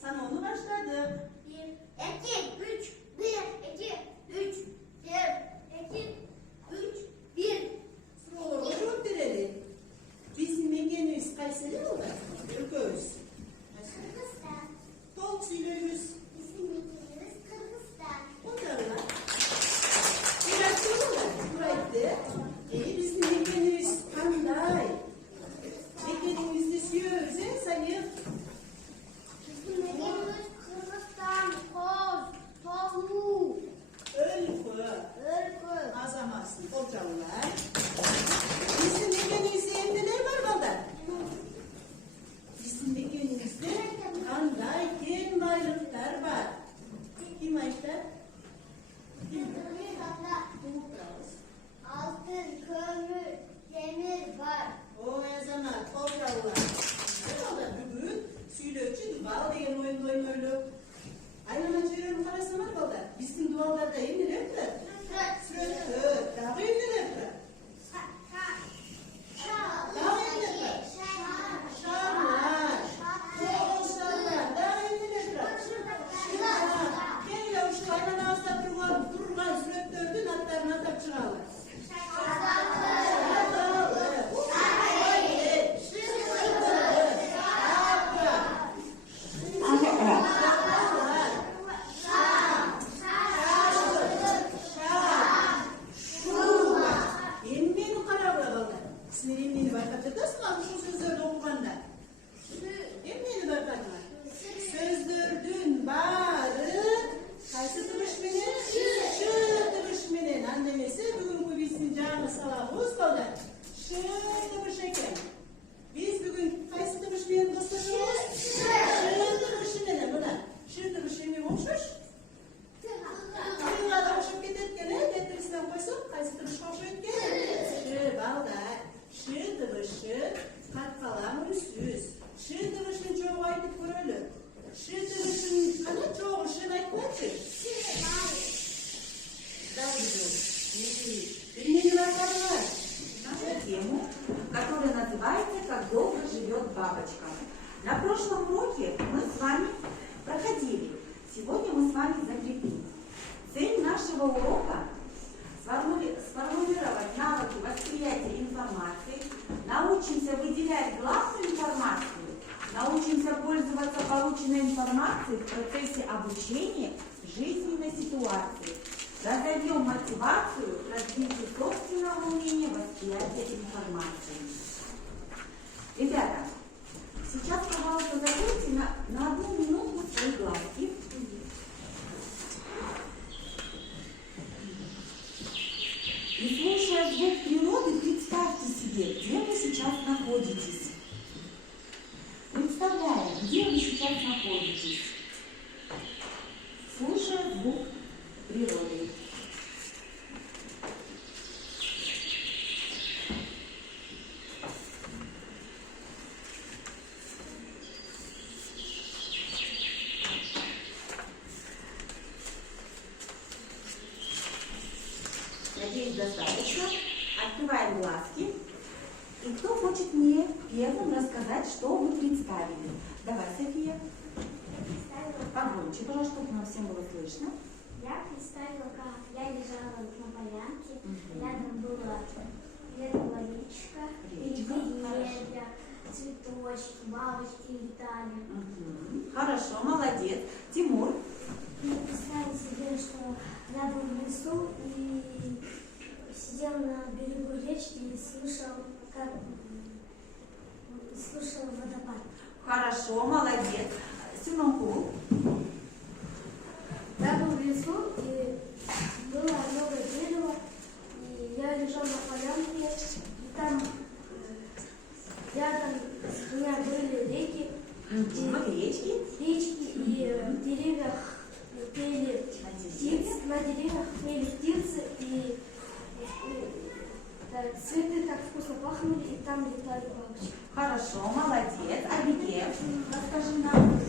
Sanonu başladı. 1, 2, 3, 1, 2, 3, 1, 2, 3, 1. Sonra çok dereli. Bizim mekanimiz Kayseri mi var? Kırkız. Kırgızistan. Tol söylüyoruz. Bizim mekanimiz Kırgızistan. Onlarla. Biraz yolu var. Buraydı. Bizim mekanimiz Kanday. Mekanimizde sözü sayıp. Bizim mekanimiz Kırgızistan. Koz, tavuk. Ölkü. Örgü. Azamasın. Kocalar. Bizim mekanimizde hem de ne var baba? Bizim mekanimizde Kanday kim baylıklar var. Kim ayıklar? Altın, kömür, demir var. O zaman kocalar. Ne oldu bugün? Süylöçü duval diye oyun öyle. Aynen açıyorum parası var kaldı. Bizim duvallarda emirim de. Sürötü. Daha emirim de. Şarlar. Şarlar. Daha emirim de. Gel şu aynen ağızda dururlar sürötürdün atlarına atıp çıkarlar. Sözdürdün barı, kaysı tırışmeni, şı tırışmeni. Annemesi bugün bizim canı salamız kaldı. Şı tırışmeni. Biz bugün kaysı tırışmeni dostlarımız? Şı tırışmeni. Buna şı tırışmeni olmuş. Tırnada hoşup giderken getirirsen koysun, kaysı tırışma hoşup etken. Şı balda, şı tırışı, katkalan üsüz. Şı tırışın çoğu aydık körülü. Şı tırışın kanı çoğu şın aytmaçı. Да, Переменила карман. Нашу тему, которая называется «Как долго живет бабочка». На прошлом уроке мы с вами проходили. Сегодня мы с вами закрепим. Цель нашего урока – сформулировать навыки восприятия информации, научимся выделять главную информацию, научимся пользоваться полученной информацией в процессе обучения жизненной ситуации. Разовьем мотивацию к развитию собственного умения восприятия информации. Ребята, сейчас, пожалуйста, закройте на 1 минуту свои глазки. И слушая звук природы, представьте себе, где вы сейчас находитесь. Представляем, где вы сейчас находитесь. Слушая звук природы. Надеюсь, достаточно. Открываем глазки. И кто хочет мне первым рассказать, что вы представили? Давай, София. Погромче, пожалуйста, чтобы нам всем было слышно. Я представила, как я лежала на полянке, рядом Речка, деревья, цветочки, бабочки летали. Хорошо, молодец. Тимур. Я представил себе, что я был в лесу и сидел на берегу речки и слушал водопад. Хорошо, молодец. Синокул. Я был в лесу, и было много дерева, и я лежал на полянке, и там рядом у меня были реки, Речки. и в деревьях пели птицы, на деревьях пели птицы, и цветы так вкусно пахнули, и там летали бабочки. Хорошо, молодец. Абике, расскажи нам.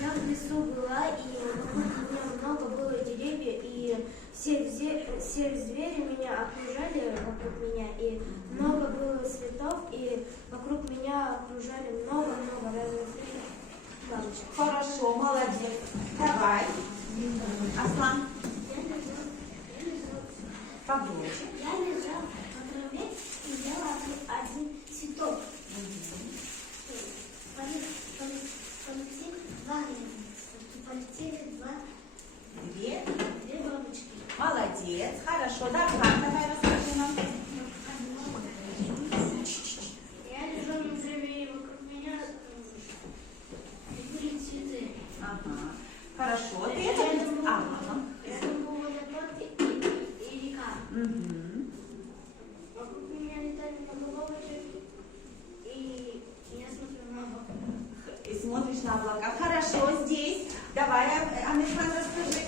Я в лесу была, и вокруг меня много было деревьев, и все звери меня окружали вокруг меня, и много было цветов, и вокруг меня окружали много-много разных бабочек. Хорошо, молодец. Давай. Аслан, погромче. Я лежал на траве и взяла один цветок. Полетели две бабочки. Молодец. Хорошо. Давай расскажи нам. Я лежал на траве, и вокруг меня были цветы. Ага. Хорошо. Ты Рядом это... был водопад и река. Вокруг меня летали много бабочек, и я смотрю на облака. И смотришь на облака. Хорошо, здесь. Давай, Амирхан, расскажи.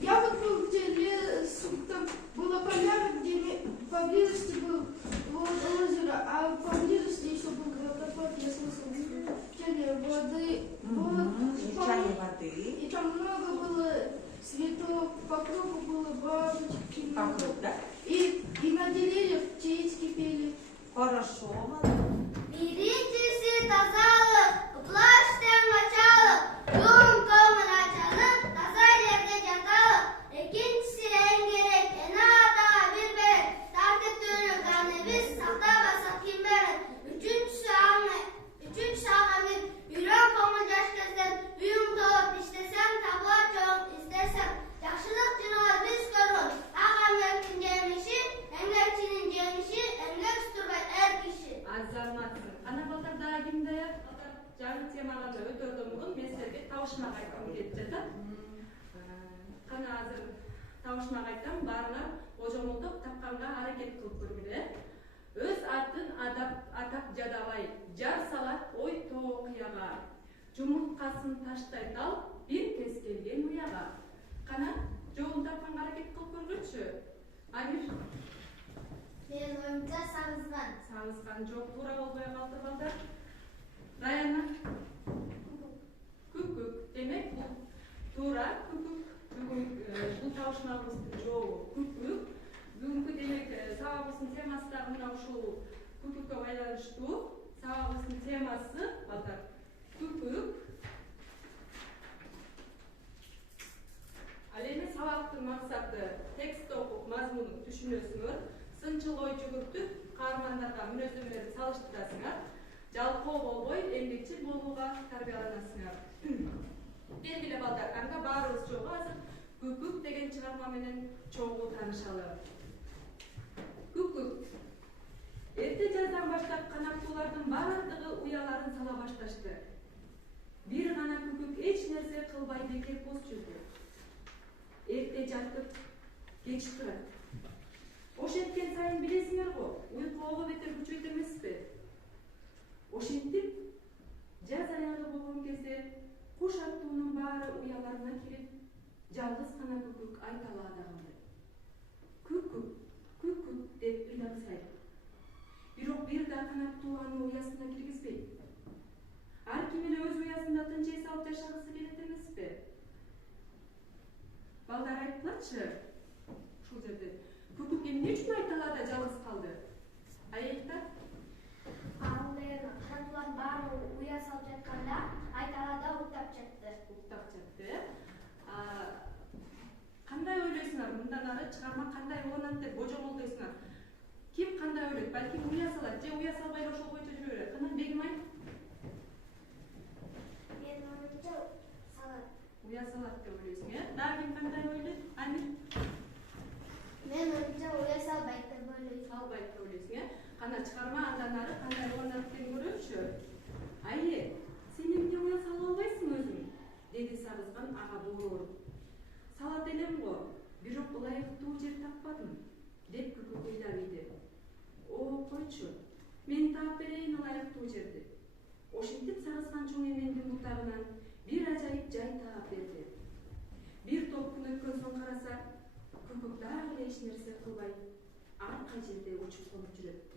Я вот был где лес, там была поляна, где поблизости был вот озеро, а поблизости еще был водопад, я слышал журчание воды. Журчание воды. И там много было цветов, по кругу было бабочки. Вокруг, да? И на деревьях птички пели. Хорошо, молодец. Birincisi tazalık, kıplaştığın açalık, yoğun komun açalık, tasayla yatalım. İkincisi en gerek, en hata bir beret, tartıktığını kanı biz, sahta basat kim beret. Üçüncüsü ağamir, yüren komun yaş gözler, büyüm doğup istesem, tabla çok istesem. Yaşlılık cinağı biz görür, ağamlerin gelmişi, emlakçının gelmişi, emlak sütürbet er kişi. Азаматсың. Ана былтыр да кимде жаңы темага өтөрдөн бүгүн мен силерге табышмак айткым келип жатат. Кана азыр табышмак айтсам, баарыңар кожомулдук тапканга аракет кылып көргүлө. Өз атын атап жадабай, жар салат ой тоо кыяга. Жумурткасын таштай тал, бир кез келген уяга. Кана жолун тапканга аракет кылып көргүлчү. Амир, Benim oyumda sarızman. сабызган жок, туура болбой калды балдар. Раяна, күкүк. Демек, бул туура күкүк. Бүгүн бул табышмагыбыздын жообу күкүк. Бүгүнкү демек сабагыбыздын темасы да мына ушул күкүккө байланыштуу. Сабагыбыздын темасы балдар күкүк. Ал эми сабактын максаты текст окуп мазмунун түшүнөсүңөр. Сынчыл ой жүгүртүп, каармандарга мүнөздөмөлөрдү салыштырасыңар. Жалкоо болбой, эмгекчил болууга тарбияланасыңар. Белгиле балдар, анда баарыбыз жолу азыр күкүк деген чыгарма менен чогуу таанышалы. Күкүк. Эрте жаздан баштап канаттуулардын баардыгы уяларын сала башташты. Бир гана күкүк эч нерсе кылбай бекер бос жүрдү. Эрте жатып, кеч турат. Ошенткен сайын билесиңер го, уйкуга бетер күчөйт эмеспи? Ошентип, жаз аягы болгон кезде куш аттуунун баары уяларына кирип, жалгыз гана күкүк айталаада калды. Күкүк, күкүк деп ыйлап-сайып. Бирок бир да канаттуу анын уясына киргизбейт. Ар ким эле өз уясында тынч эс алып жашагысы келет эмеспи? Балдар айтпачы, ушул жерде. Күкүк эмне үчүн айталаада жалгыз калды? Аялдар? Kanatlar bari uya salып жатканда айталаада уктап жатты. Уктап жатты. Кандай ойлойсуңар? Мындан ары чыгарма кандай угунат деп божомолдойсуңар. Ким кандай ойлойт? Балким уя салат же уя салбай ошол боюнча жүрө берет. Кана Бегим айт. Менин оюмча салат. Уя салат деп ойлойсуң, э? Дагы ким кандай ойлойт? Амир? Менин оюмча уя салбайт деп ойлойм. Салбайт деп ойлойсуң, э? Кана чыгарма андан ары кандай угунат экенин көрөчү. Айе, сен эмне уя сала албайсың өзүң? Деди сагызган ага боороруп. Салат элем го, бирок ылайыктуу жер таппадым, деп күлкү ыйлап иди. О, койчу, мен таап берейин ылайыктуу жерди. Ошентип сагызган чоң эмендин бутагынан бир ажайып жай таап берди. Бир топ күн өткөн соң караса, көкөк дагы эле эч нерсе кылбай, ар кай жерде учуп конуп жүрөт.